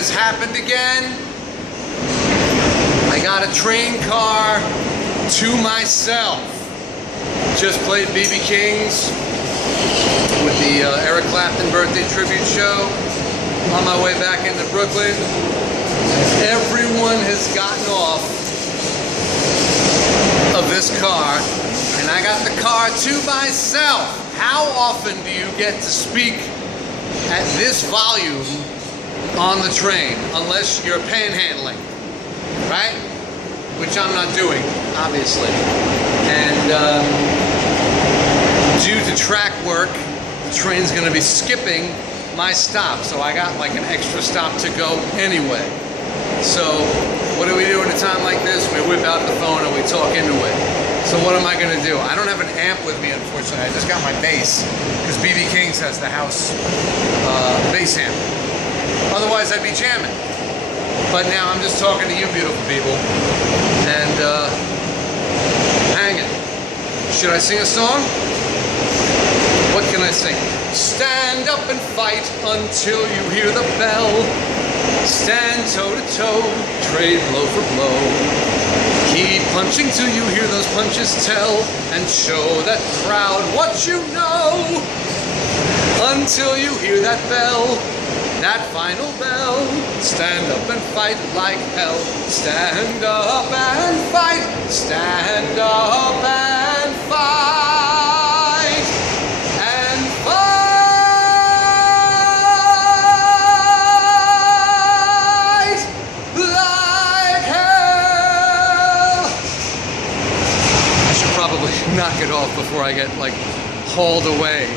has happened again. I got a train car to myself. Just played BB King's with the Eric Clapton birthday tribute show. On my way back into Brooklyn. Everyone has gotten off of this car, and I got the car to myself. How often do you get to speak at this volume on the train, unless you're panhandling, right? Which I'm not doing, obviously. And due to track work, the train's gonna be skipping my stop, so I got like an extra stop to go anyway. So what do we do in a time like this? We whip out the phone and we talk into it. So what am I gonna do? I don't have an amp with me, unfortunately. I just got my bass, because BB King's has the house bass amp. Otherwise I'd be jamming. But now I'm just talking to you beautiful people and hanging. Should I sing a song? What can I sing? Stand up and fight until you hear the bell. Stand toe to toe, trade blow for blow. Keep punching till you hear those punches tell, and show that crowd what you know. Until you hear that bell, that final bell. Stand up and fight like hell. Stand up and fight. Stand up and fight. Probably knock it off before I get like hauled away.